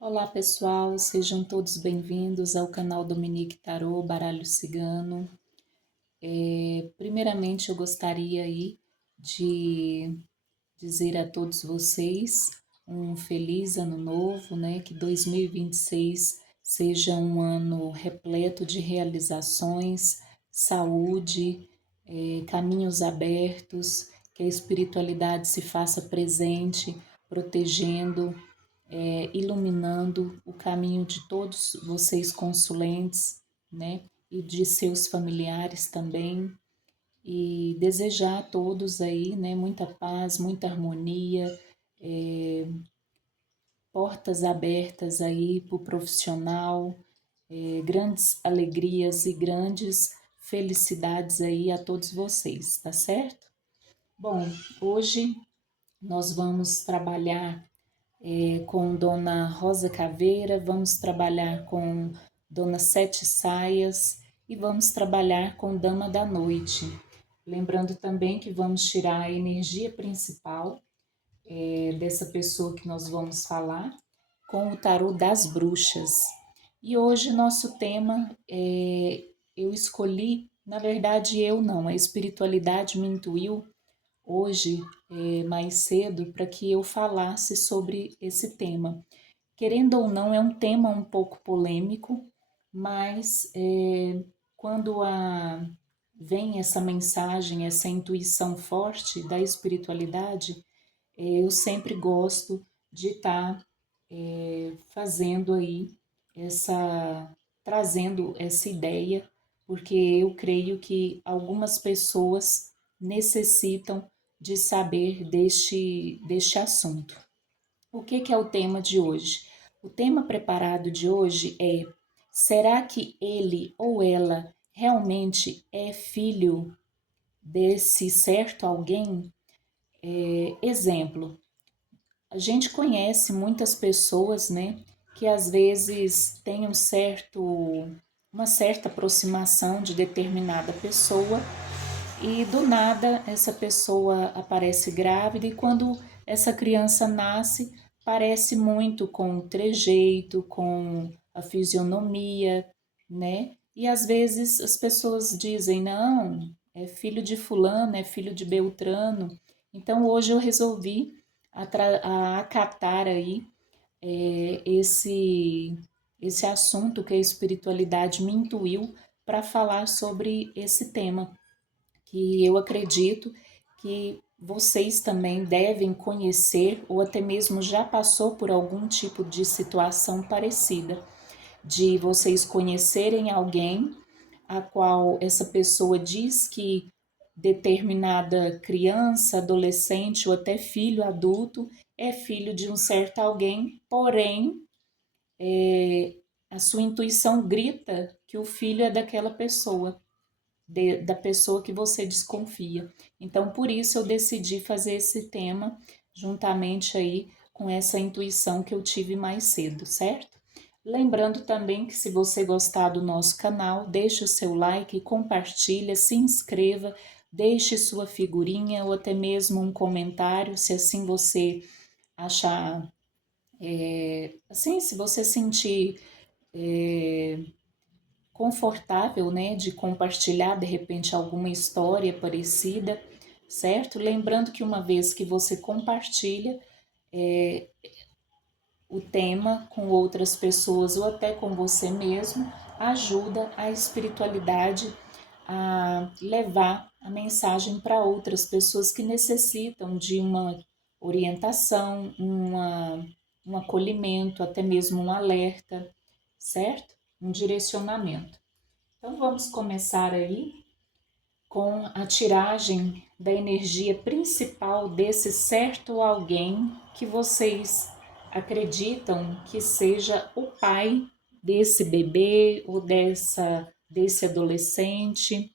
Olá pessoal, sejam todos bem-vindos ao canal Dominique Tarô Baralho Cigano. Primeiramente eu gostaria aí de dizer a todos vocês um feliz ano novo, né? Que 2026 seja um ano repleto de realizações, saúde, caminhos abertos, que a espiritualidade se faça presente, protegendo, iluminando o caminho de todos vocês consulentes, né? E de seus familiares também. E desejar a todos aí, né? Muita paz, muita harmonia, portas abertas aí para o profissional, grandes alegrias e grandes felicidades aí a todos vocês, tá certo? Bom, hoje nós vamos trabalhar com Dona Rosa Caveira, vamos trabalhar com Dona Sete Saias e vamos trabalhar com Dama da Noite. Lembrando também que vamos tirar a energia principal dessa pessoa que nós vamos falar com o tarô das bruxas. E hoje nosso tema eu escolhi, na verdade eu não, a espiritualidade me intuiu hoje mais cedo para que eu falasse sobre esse tema. Querendo ou não, é um tema um pouco polêmico, mas quando vem essa mensagem, essa intuição forte da espiritualidade, eu sempre gosto de estar fazendo aí trazendo essa ideia, porque eu creio que algumas pessoas necessitam de saber deste assunto. O que é o tema de hoje? O tema preparado de hoje é: será que ele ou ela realmente é filho desse certo alguém? Exemplo, a gente conhece muitas pessoas, né, que às vezes têm uma certa aproximação de determinada pessoa e do nada essa pessoa aparece grávida e quando essa criança nasce, parece muito com o trejeito, com a fisionomia, né? E às vezes as pessoas dizem: "Não, é filho de fulano, é filho de Beltrano". Então hoje eu resolvi acatar aí esse assunto que a espiritualidade me intuiu para falar sobre esse tema, que eu acredito que vocês também devem conhecer ou até mesmo já passou por algum tipo de situação parecida, de vocês conhecerem alguém a qual essa pessoa diz que determinada criança, adolescente ou até filho adulto é filho de um certo alguém, porém a sua intuição grita que o filho é daquela pessoa, da pessoa que você desconfia. Então, por isso eu decidi fazer esse tema juntamente aí com essa intuição que eu tive mais cedo, certo? Lembrando também que se você gostar do nosso canal, deixe o seu like, compartilha, se inscreva, deixe sua figurinha ou até mesmo um comentário, se assim você achar, assim, se você sentir confortável, né, de compartilhar de repente alguma história parecida, certo? Lembrando que uma vez que você compartilha o tema com outras pessoas ou até com você mesmo, ajuda a espiritualidade a levar a mensagem para outras pessoas que necessitam de uma orientação, um acolhimento, até mesmo um alerta, certo? Um direcionamento. Então vamos começar aí com a tiragem da energia principal desse certo alguém que vocês acreditam que seja o pai desse bebê ou desse adolescente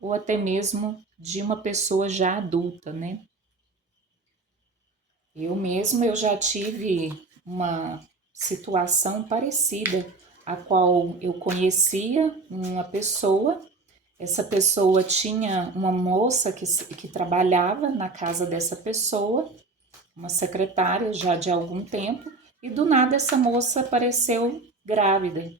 ou até mesmo de uma pessoa já adulta, né? Eu já tive uma situação parecida, a qual eu conhecia uma pessoa. Essa pessoa tinha uma moça que trabalhava na casa dessa pessoa, uma secretária já de algum tempo, E do nada essa moça apareceu grávida.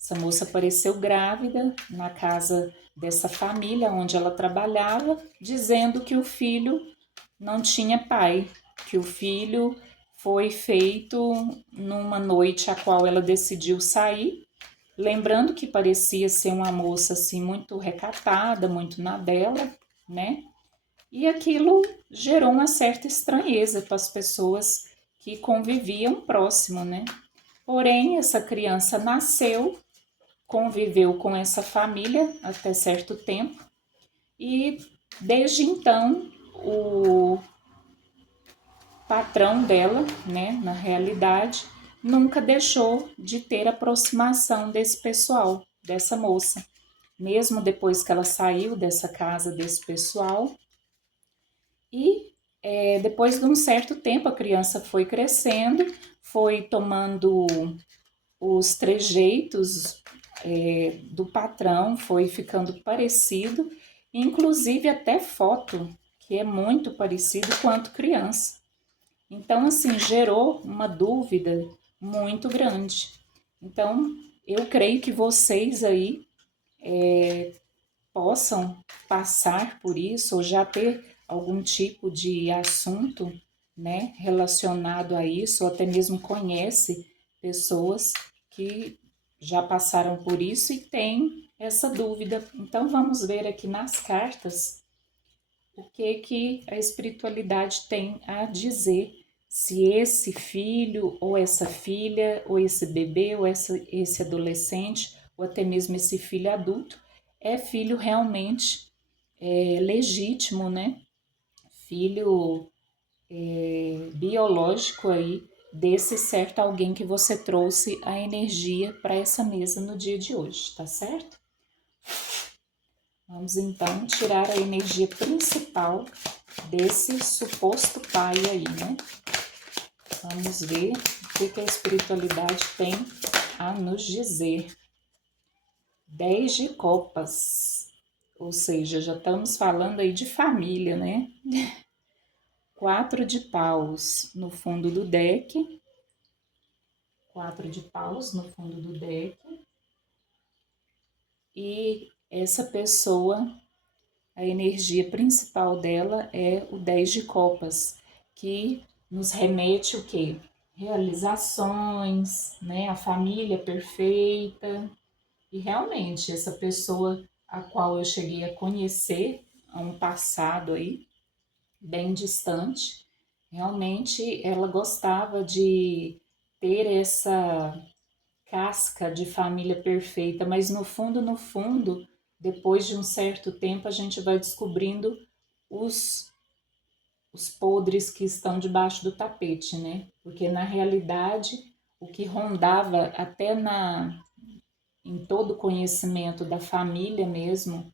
Essa moça apareceu grávida na casa dessa família onde ela trabalhava, dizendo que o filho não tinha pai, que o filho foi feito numa noite a qual ela decidiu sair, lembrando que parecia ser uma moça assim muito recatada, muito na dela, né? E aquilo gerou uma certa estranheza para as pessoas que conviviam próximo, né? Porém, essa criança nasceu, conviveu com essa família até certo tempo e desde então o patrão dela, né, na realidade, nunca deixou de ter aproximação desse pessoal, dessa moça. Mesmo depois que ela saiu dessa casa desse pessoal, e depois de um certo tempo a criança foi crescendo, foi tomando os trejeitos do patrão, foi ficando parecido, inclusive até foto, que é muito parecido quanto criança. Então, assim, gerou uma dúvida muito grande. Então, eu creio que vocês aí possam passar por isso ou já ter algum tipo de assunto, né, relacionado a isso, ou até mesmo conhece pessoas que já passaram por isso e têm essa dúvida. Então vamos ver aqui nas cartas o que a espiritualidade tem a dizer, se esse filho ou essa filha ou esse bebê ou esse adolescente ou até mesmo esse filho adulto é filho realmente legítimo, né? Filho biológico aí desse certo alguém que você trouxe a energia para essa mesa no dia de hoje, tá certo? Vamos então tirar a energia principal desse suposto pai aí, né? Vamos ver o que a espiritualidade tem a nos dizer. 10 de copas, ou seja, já estamos falando aí de família, né? 4 de paus no fundo do deck. 4 de paus no fundo do deck. E essa pessoa, a energia principal dela é o 10 de copas, que nos remete o quê? Realizações, né? A família perfeita. E realmente, essa pessoa a qual eu cheguei a conhecer há um passado aí, bem distante, realmente ela gostava de ter essa casca de família perfeita, mas no fundo, no fundo, depois de um certo tempo, a gente vai descobrindo os, os podres que estão debaixo do tapete, né? Porque na realidade, o que rondava até em todo o conhecimento da família mesmo,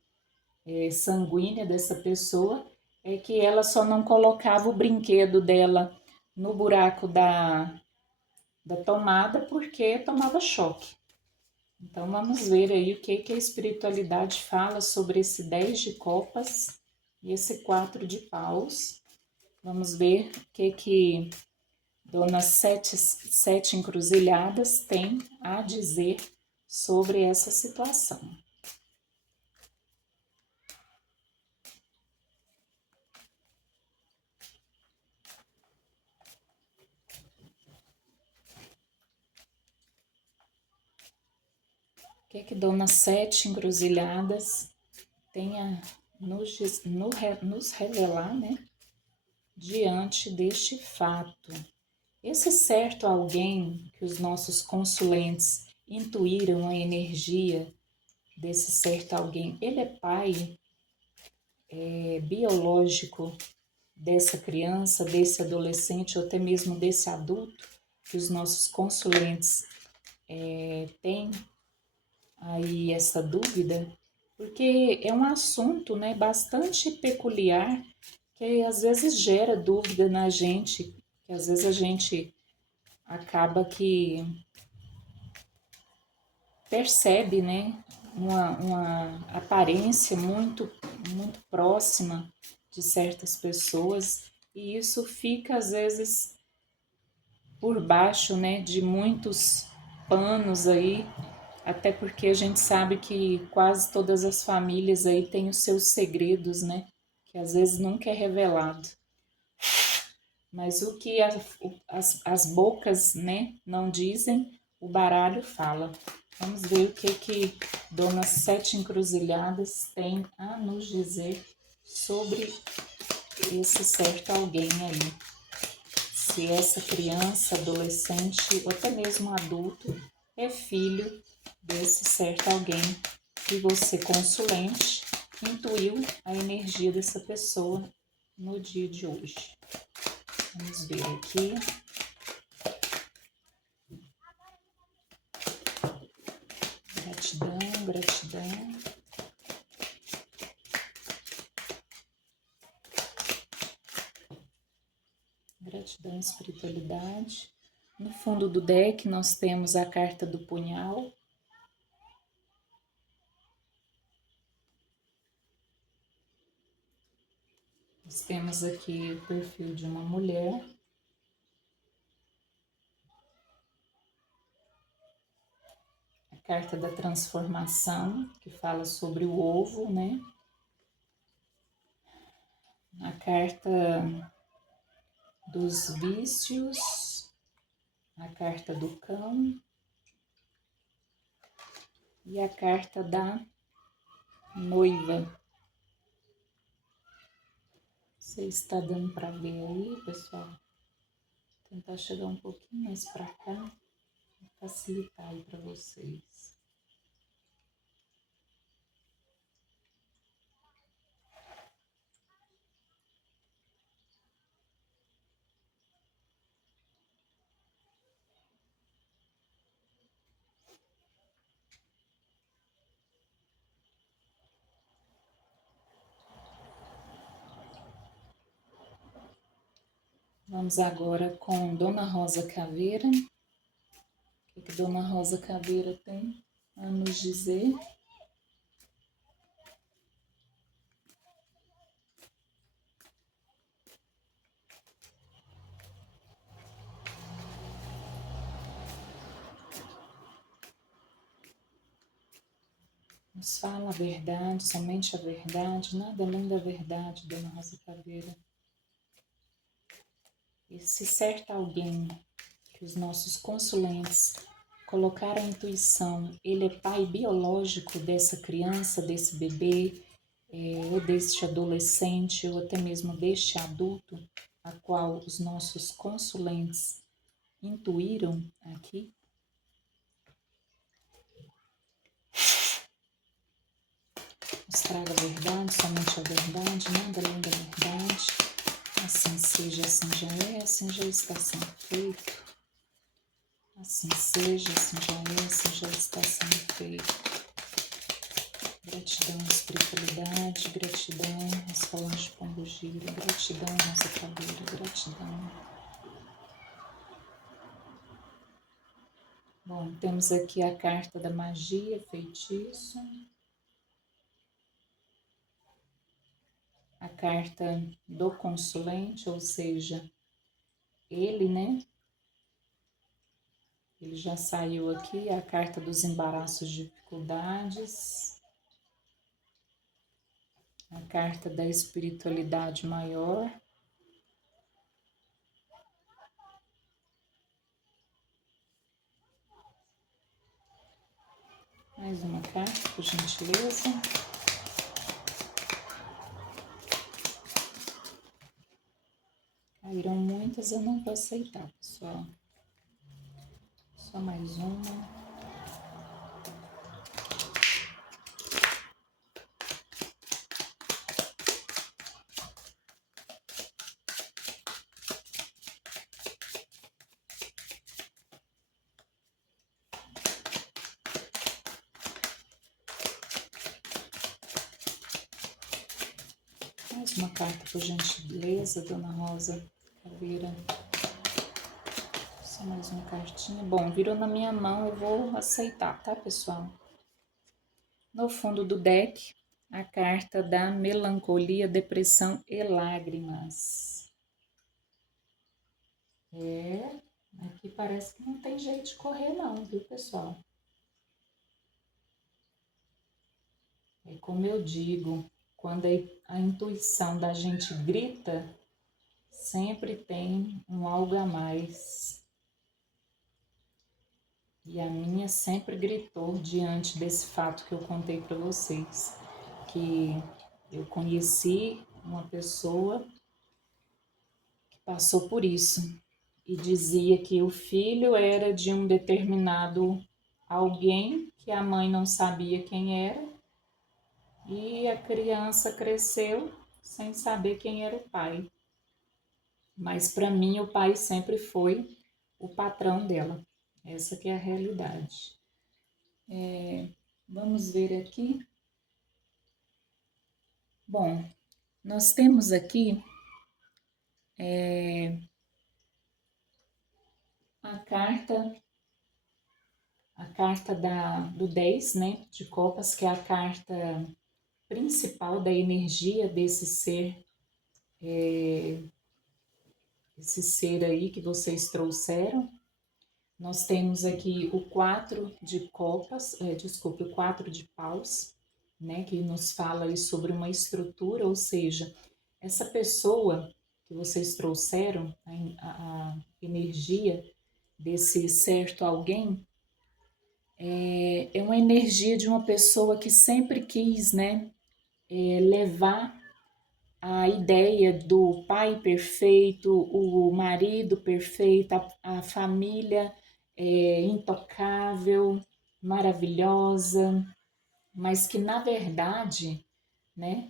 sanguínea dessa pessoa, é que ela só não colocava o brinquedo dela no buraco da tomada porque tomava choque. Então vamos ver aí o que a espiritualidade fala sobre esse 10 de copas e esse 4 de paus. Vamos ver o que Dona Sete Encruzilhadas tem a dizer sobre essa situação. O que Dona Sete Encruzilhadas tem a nos revelar, né, diante deste fato. Esse certo alguém que os nossos consulentes intuíram a energia desse certo alguém, ele é pai biológico dessa criança, desse adolescente ou até mesmo desse adulto que os nossos consulentes têm aí essa dúvida, porque é um assunto, né, bastante peculiar que às vezes gera dúvida na gente, que às vezes a gente acaba que percebe, né, uma aparência muito próxima de certas pessoas e isso fica às vezes por baixo, né, de muitos panos aí, até porque a gente sabe que quase todas as famílias aí têm os seus segredos, né, que às vezes nunca é revelado. Mas o que as bocas, né, não dizem, o baralho fala. Vamos ver o que Dona Sete Encruzilhadas tem a nos dizer sobre esse certo alguém aí. Se essa criança, adolescente ou até mesmo adulto é filho desse certo alguém que você, consulente, intuiu a energia dessa pessoa no dia de hoje. Vamos ver aqui. Gratidão, gratidão. Gratidão, espiritualidade. No fundo do deck nós temos a carta do punhal. Nós temos aqui o perfil de uma mulher. A carta da transformação, que fala sobre o ovo, né? A carta dos vícios, a carta do cão e a carta da noiva. Você está dando para ver aí, pessoal? Vou tentar chegar um pouquinho mais para cá, facilitar aí para vocês. Vamos agora com Dona Rosa Caveira. O que Dona Rosa Caveira tem a nos dizer? Nos fala a verdade, somente a verdade, nada além da verdade, Dona Rosa Caveira. Esse certo alguém que os nossos consulentes colocaram a intuição, ele é pai biológico dessa criança, desse bebê, ou deste adolescente, ou até mesmo deste adulto, a qual os nossos consulentes intuíram aqui? Nos traga a verdade, somente a verdade, nada além da verdade. Assim seja, assim já é, assim já está sendo feito. Assim seja, assim já é, assim já está sendo feito. Gratidão, espiritualidade, gratidão, as falanges de Pombogira, gratidão, nossa caveira, gratidão. Bom, temos aqui a carta da magia, feitiço. A carta do consulente, ou seja, ele, né? Ele já saiu aqui, a carta dos embaraços, dificuldades. A carta da espiritualidade maior. Mais uma carta, por gentileza. Caíram muitas, eu não vou aceitar, pessoal. Só mais uma. Mais uma carta, por gentileza, Dona Rosa Caveira. Só mais uma cartinha. Bom, virou na minha mão, eu vou aceitar, tá, pessoal? No fundo do deck, a carta da melancolia, depressão e lágrimas. Aqui parece que não tem jeito de correr não, viu, pessoal? É como eu digo, quando a intuição da gente grita, sempre tem um algo a mais. E a minha sempre gritou diante desse fato que eu contei para vocês, que eu conheci uma pessoa que passou por isso e dizia que o filho era de um determinado alguém que a mãe não sabia quem era e a criança cresceu sem saber quem era o pai. Mas para mim o pai sempre foi o patrão dela. Essa que é a realidade. Vamos ver aqui. Bom, nós temos aqui a carta do 10, né, de copas, que é a carta principal da energia esse ser aí que vocês trouxeram. Nós temos aqui o 4 de copas, desculpe, o 4 de paus, né, que nos fala aí sobre uma estrutura, ou seja, essa pessoa que vocês trouxeram, a energia desse certo alguém, é uma energia de uma pessoa que sempre quis, né, levar a ideia do pai perfeito, o marido perfeito, a família intocável, maravilhosa, mas que na verdade, né,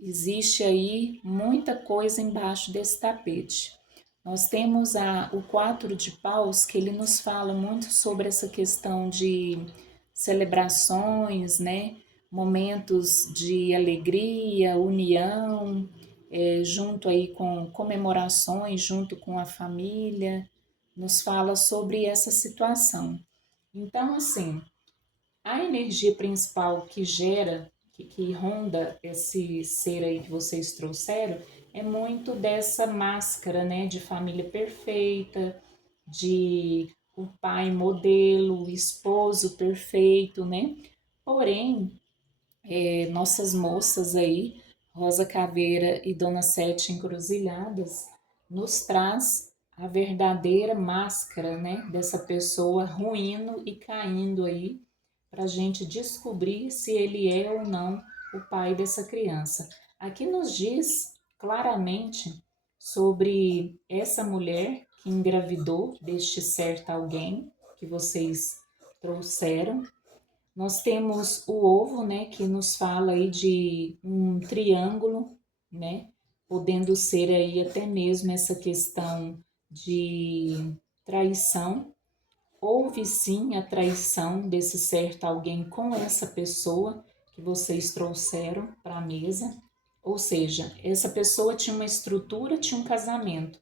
existe aí muita coisa embaixo desse tapete. Nós temos o 4 de paus, que ele nos fala muito sobre essa questão de celebrações, né? Momentos de alegria, união, junto aí com comemorações, junto com a família, nos fala sobre essa situação. Então, assim, a energia principal que gera, que ronda esse ser aí que vocês trouxeram, é muito dessa máscara, né, de família perfeita, de o pai modelo, o esposo perfeito, né? Porém, nossas moças aí, Rosa Caveira e Dona Sete Encruzilhadas, nos traz a verdadeira máscara, né, dessa pessoa ruindo e caindo aí, para a gente descobrir se ele é ou não o pai dessa criança. Aqui nos diz claramente sobre essa mulher que engravidou deste certo alguém que vocês trouxeram. Nós temos o ovo, né, que nos fala aí de um triângulo, né, podendo ser aí até mesmo essa questão de traição. Houve sim a traição desse certo alguém com essa pessoa que vocês trouxeram para a mesa. Ou seja, essa pessoa tinha uma estrutura, tinha um casamento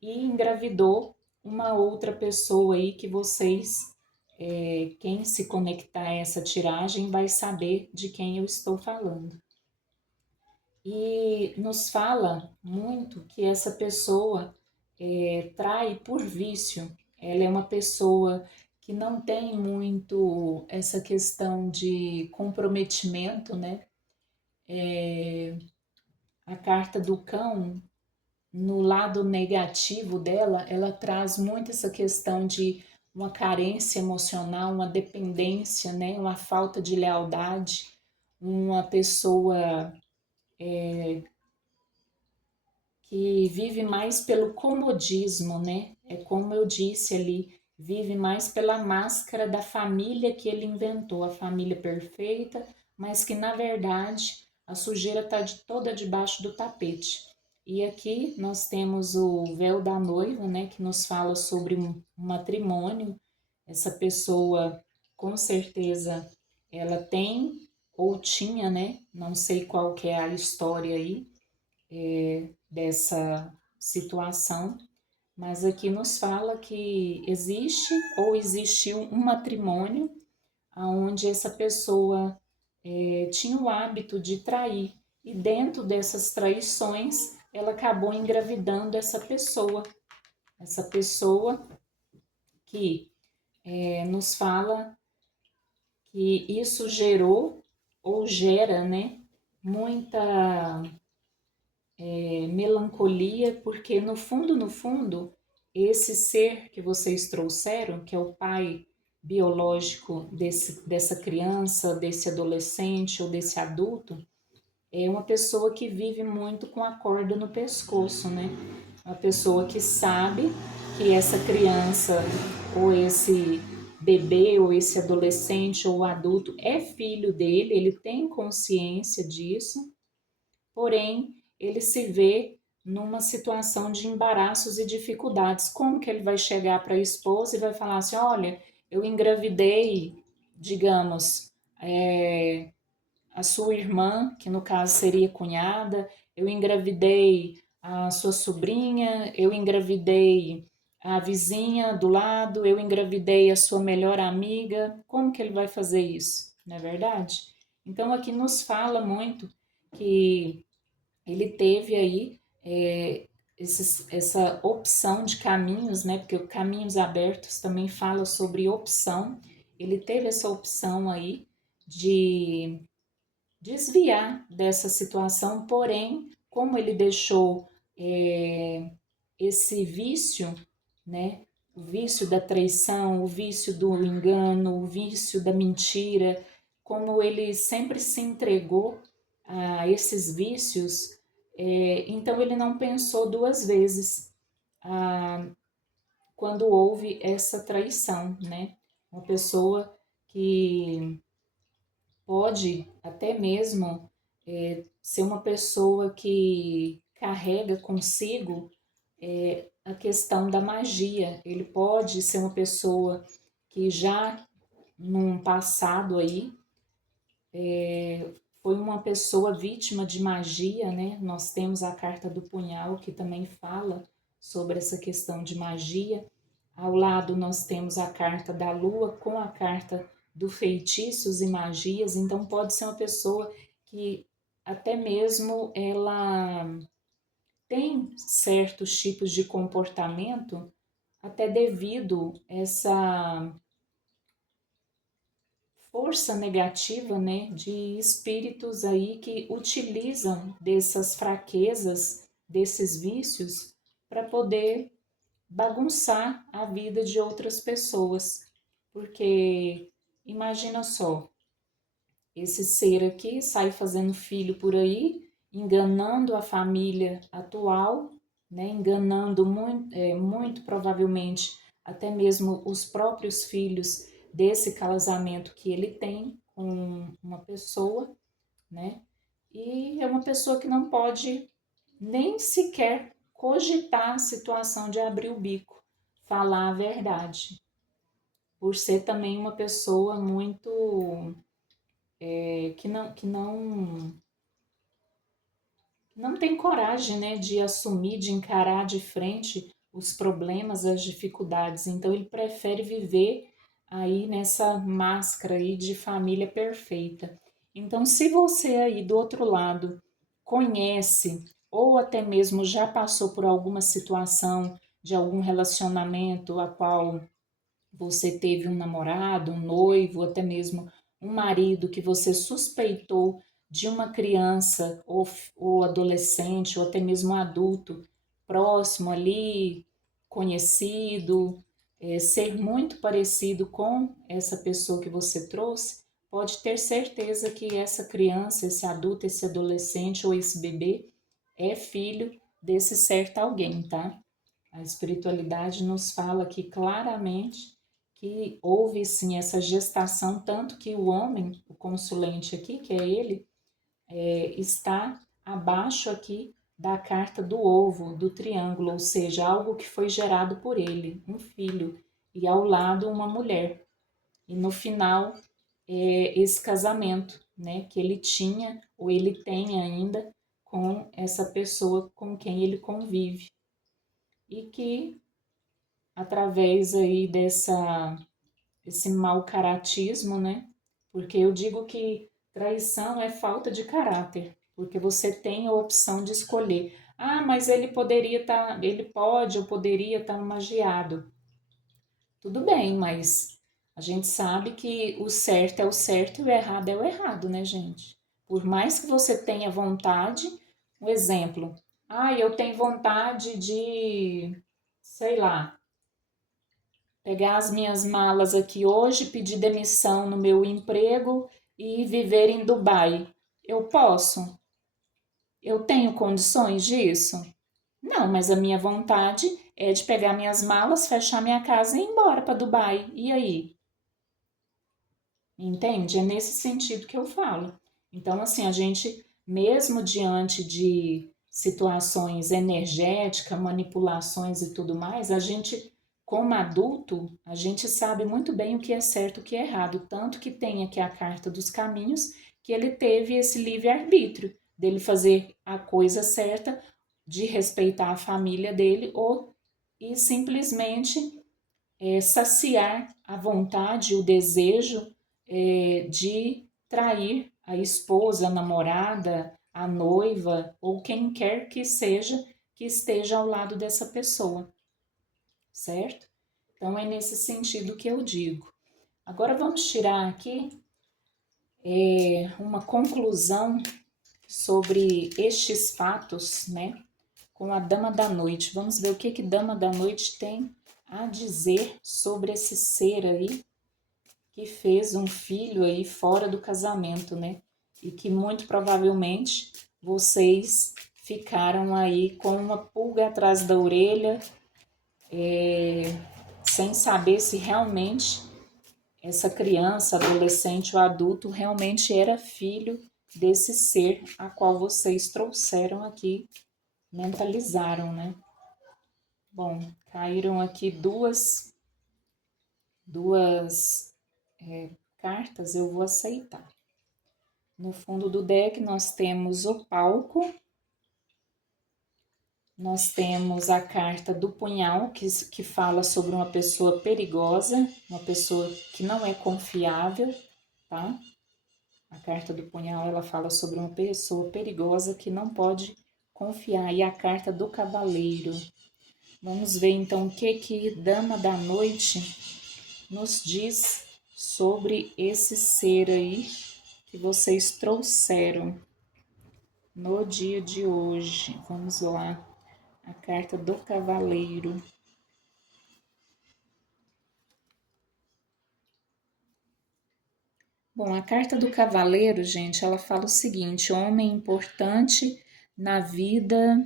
e engravidou uma outra pessoa aí que vocês, quem se conectar a essa tiragem vai saber de quem eu estou falando. E nos fala muito que essa pessoa trai por vício. Ela é uma pessoa que não tem muito essa questão de comprometimento, né? A carta do cão, no lado negativo dela, ela traz muito essa questão de uma carência emocional, uma dependência, né? Uma falta de lealdade, uma pessoa que vive mais pelo comodismo, né? É como eu disse ali, vive mais pela máscara da família que ele inventou, a família perfeita, mas que na verdade a sujeira está toda debaixo do tapete. E aqui nós temos o véu da noiva, né, que nos fala sobre um matrimônio. Essa pessoa, com certeza, ela tem ou tinha, né? Não sei qual que é a história aí, dessa situação, mas aqui nos fala que existe ou existiu um matrimônio onde essa pessoa tinha o hábito de trair e dentro dessas traições ela acabou engravidando essa pessoa. Essa pessoa que nos fala que isso gerou ou gera, né, muita melancolia, porque no fundo, esse ser que vocês trouxeram, que é o pai biológico dessa criança, desse adolescente ou desse adulto, é uma pessoa que vive muito com a corda no pescoço, né? Uma pessoa que sabe que essa criança ou esse bebê ou esse adolescente ou adulto é filho dele, ele tem consciência disso, porém ele se vê numa situação de embaraços e dificuldades. Como que ele vai chegar para a esposa e vai falar assim, olha, eu engravidei, digamos, a sua irmã, que no caso seria cunhada, eu engravidei a sua sobrinha, eu engravidei a vizinha do lado, eu engravidei a sua melhor amiga. Como que ele vai fazer isso? Não é verdade? Então aqui nos fala muito que ele teve aí essa opção de caminhos, né? Porque o Caminhos Abertos também fala sobre opção. Ele teve essa opção aí de desviar dessa situação, porém, como ele deixou esse vício, né? O vício da traição, o vício do engano, o vício da mentira, como ele sempre se entregou a esses vícios, então ele não pensou duas vezes quando houve essa traição, né? Uma pessoa que pode até mesmo ser uma pessoa que carrega consigo a questão da magia. Ele pode ser uma pessoa que já num passado aí foi uma pessoa vítima de magia, né? Nós temos a carta do punhal que também fala sobre essa questão de magia. Ao lado nós temos a carta da lua com a carta do feitiços e magias. Então pode ser uma pessoa que até mesmo ela tem certos tipos de comportamento até devido essa força negativa, né, de espíritos aí que utilizam dessas fraquezas, desses vícios, para poder bagunçar a vida de outras pessoas. Porque imagina só, esse ser aqui sai fazendo filho por aí, enganando a família atual, né, enganando muito, muito provavelmente até mesmo os próprios filhos desse casamento que ele tem com uma pessoa, né? E é uma pessoa que não pode nem sequer cogitar a situação de abrir o bico, falar a verdade, por ser também uma pessoa muito que não tem coragem, né, de assumir, de encarar de frente os problemas, as dificuldades. Então ele prefere viver aí nessa máscara aí de família perfeita. Então, se você aí do outro lado conhece ou até mesmo já passou por alguma situação de algum relacionamento a qual você teve um namorado, um noivo, até mesmo um marido que você suspeitou de uma criança ou adolescente, ou até mesmo um adulto próximo ali, conhecido, ser muito parecido com essa pessoa que você trouxe, pode ter certeza que essa criança, esse adulto, esse adolescente ou esse bebê é filho desse certo alguém, tá? A espiritualidade nos fala aqui claramente que houve sim essa gestação, tanto que o homem, o consulente aqui, que é ele, está abaixo aqui da carta do ovo, do triângulo, ou seja, algo que foi gerado por ele, um filho, e ao lado uma mulher. E no final, esse casamento, né, que ele tinha ou ele tem ainda com essa pessoa com quem ele convive. E que através aí esse mau caratismo, né? Porque eu digo que traição é falta de caráter, porque você tem a opção de escolher. Ah, mas ele poderia estar, ele pode ou poderia estar magiado. tudo bem, mas a gente sabe que o certo é o certo e o errado é o errado, né, gente? Por mais que você tenha vontade, um exemplo, eu tenho vontade de, sei lá, pegar as minhas malas aqui hoje, pedir demissão no meu emprego e viver em Dubai. Eu posso? Eu tenho condições disso? Não, mas a minha vontade é de pegar minhas malas, fechar minha casa e ir embora para Dubai. E aí? Entende? É nesse sentido que eu falo. Então, assim, a gente, mesmo diante de situações energéticas, manipulações e tudo mais, a gente, como adulto, a gente sabe muito bem o que é certo e o que é errado. Tanto que tem aqui a carta dos caminhos, que ele teve esse livre-arbítrio dele fazer a coisa certa, de respeitar a família dele ou e simplesmente saciar a vontade, o desejo de trair a esposa, a namorada, a noiva ou quem quer que seja que esteja ao lado dessa pessoa, certo? Então é nesse sentido que eu digo. Agora vamos tirar aqui uma conclusão sobre estes fatos, né? Com a Dama da Noite. Vamos ver o que que Dama da Noite tem a dizer sobre esse ser aí que fez um filho aí fora do casamento, né? E que muito provavelmente vocês ficaram aí com uma pulga atrás da orelha, sem saber se realmente essa criança, adolescente ou adulto realmente era filho desse ser a qual vocês trouxeram aqui, mentalizaram, né? Bom, caíram aqui duas cartas, eu vou aceitar. No fundo do deck nós temos o palco, nós temos a carta do punhal, que fala sobre uma pessoa perigosa, uma pessoa que não é confiável, tá? A carta do punhal, ela fala sobre uma pessoa perigosa que não pode confiar. E a carta do cavaleiro. Vamos ver então o que Dama da Noite nos diz sobre esse ser aí que vocês trouxeram no dia de hoje. Vamos lá, a carta do cavaleiro. Bom, a carta do cavaleiro, gente, ela fala o seguinte: homem importante na vida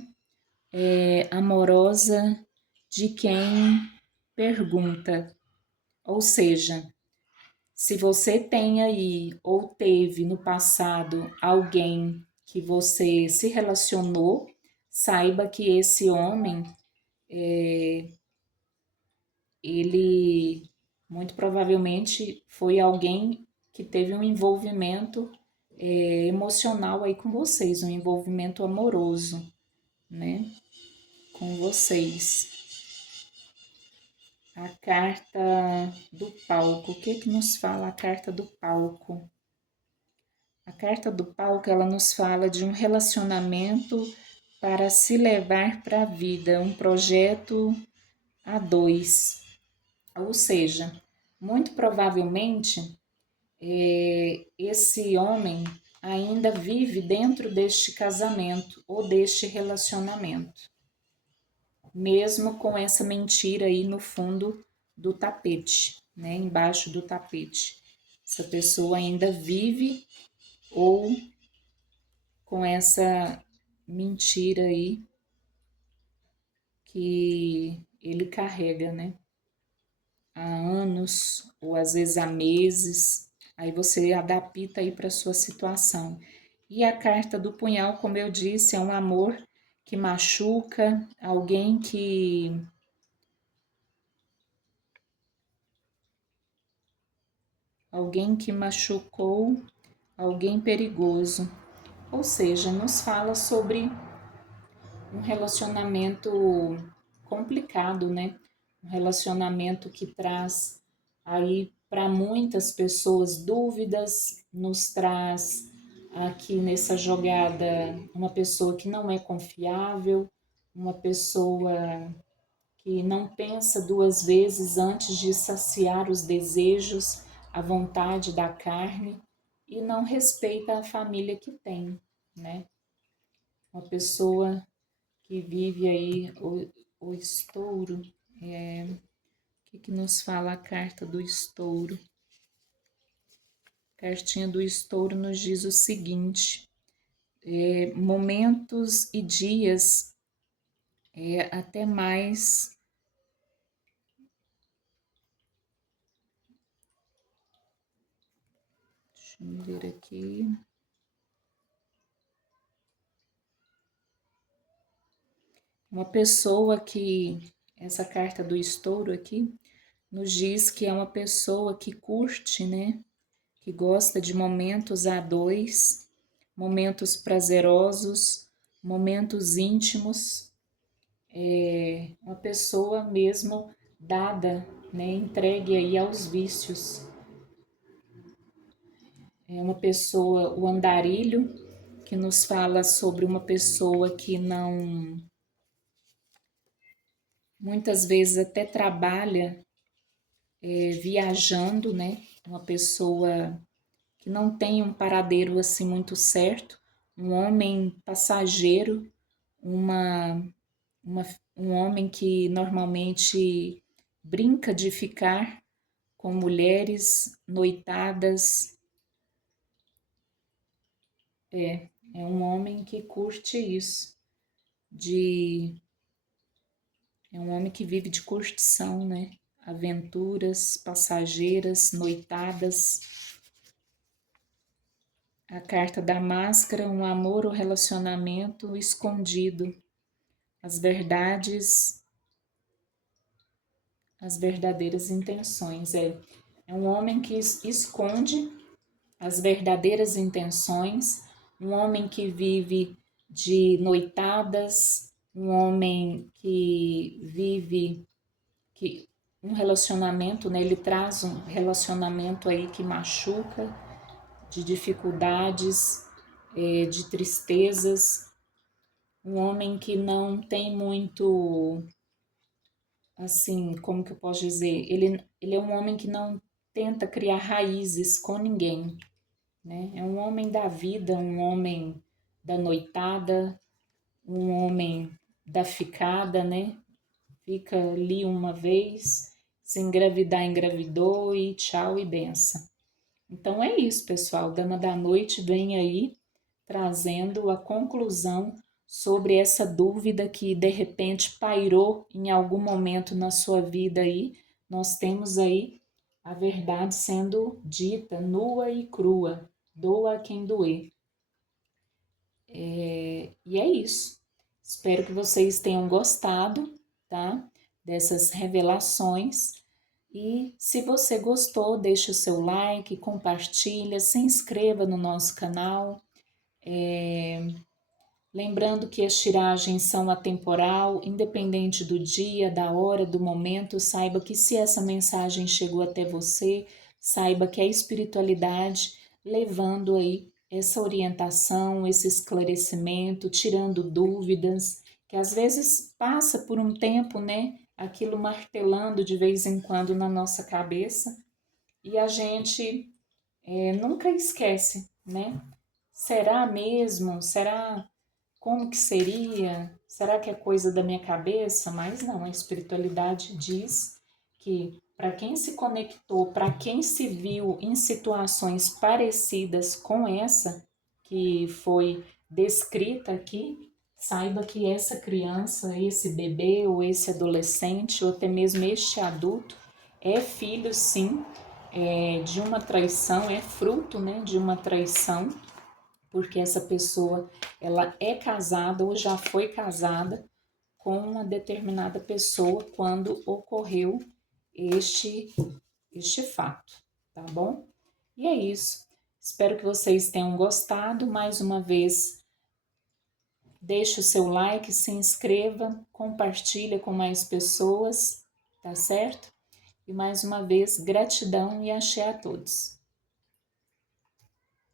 amorosa de quem pergunta. Ou seja, se você tem aí ou teve no passado alguém que você se relacionou, saiba que esse homem, ele muito provavelmente foi alguém que teve um envolvimento emocional aí com vocês, um envolvimento amoroso, né, com vocês. A carta do palco, o que que nos fala a carta do palco? A carta do palco, ela nos fala de um relacionamento para se levar para a vida, um projeto a dois. Ou seja, muito provavelmente esse homem ainda vive dentro deste casamento ou deste relacionamento, mesmo com essa mentira aí no fundo do tapete, né, embaixo do tapete. Essa pessoa ainda vive ou com essa mentira aí que ele carrega, né? Há anos ou às vezes há meses. Aí você adapta aí para sua situação. E a carta do punhal, como eu disse, é um amor que machuca, alguém que machucou, alguém perigoso. Ou seja, nos fala sobre um relacionamento complicado, né? Um relacionamento que traz aí para muitas pessoas dúvidas, nos traz aqui nessa jogada uma pessoa que não é confiável, uma pessoa que não pensa duas vezes antes de saciar os desejos, a vontade da carne e não respeita a família que tem, né? Uma pessoa que vive aí o estouro, que nos fala a carta do estouro? A cartinha do estouro nos diz o seguinte: momentos e dias até mais. Deixa eu ver aqui. Uma pessoa que, essa carta do estouro aqui, nos diz que é uma pessoa que curte, né? Que gosta de momentos a dois, momentos prazerosos, momentos íntimos, uma pessoa mesmo dada, né? Entregue aí aos vícios. É uma pessoa, o andarilho, que nos fala sobre uma pessoa que não, muitas vezes até trabalha viajando, né? Uma pessoa que não tem um paradeiro assim muito certo, um homem passageiro, uma, uma, um homem que normalmente brinca de ficar com mulheres noitadas, é um homem que curte isso, de é um homem que vive de curtição, né? Aventuras passageiras, noitadas. A carta da máscara, um amor ou relacionamento escondido. As verdades, as verdadeiras intenções. É um homem que esconde as verdadeiras intenções, um homem que vive de noitadas, um homem que vive que um relacionamento, né? Ele traz um relacionamento aí que machuca, de dificuldades, de tristezas, um homem que não tem muito, assim, como que eu posso dizer? Ele é um homem que não tenta criar raízes com ninguém, né? É um homem da vida, um homem da noitada, um homem da ficada, né? Fica ali uma vez, se engravidar, engravidou e tchau e benção. Então é isso, pessoal. Dama da Noite vem aí trazendo a conclusão sobre essa dúvida que de repente pairou em algum momento na sua vida aí. Nós temos aí a verdade sendo dita nua e crua. Doa a quem doer. E é isso. Espero que vocês tenham gostado, tá? Dessas revelações. E se você gostou, deixe o seu like, compartilha, se inscreva no nosso canal. Lembrando que as tiragens são atemporal, independente do dia, da hora, do momento, saiba que se essa mensagem chegou até você, saiba que é a espiritualidade levando aí essa orientação, esse esclarecimento, tirando dúvidas, que às vezes passa por um tempo, né? Aquilo martelando de vez em quando na nossa cabeça e a gente nunca esquece, né? Será mesmo? Será? Como que seria? Será que é coisa da minha cabeça? Mas não, a espiritualidade diz que para quem se conectou, para quem se viu em situações parecidas com essa que foi descrita aqui, saiba que essa criança, esse bebê ou esse adolescente ou até mesmo este adulto é filho, sim, de uma traição, é fruto, né, de uma traição, porque essa pessoa ela é casada ou já foi casada com uma determinada pessoa quando ocorreu este este fato, tá bom? E é isso. Espero que vocês tenham gostado. Mais uma vez, deixe o seu like, se inscreva, compartilha com mais pessoas, tá certo? E mais uma vez, gratidão e axé a todos.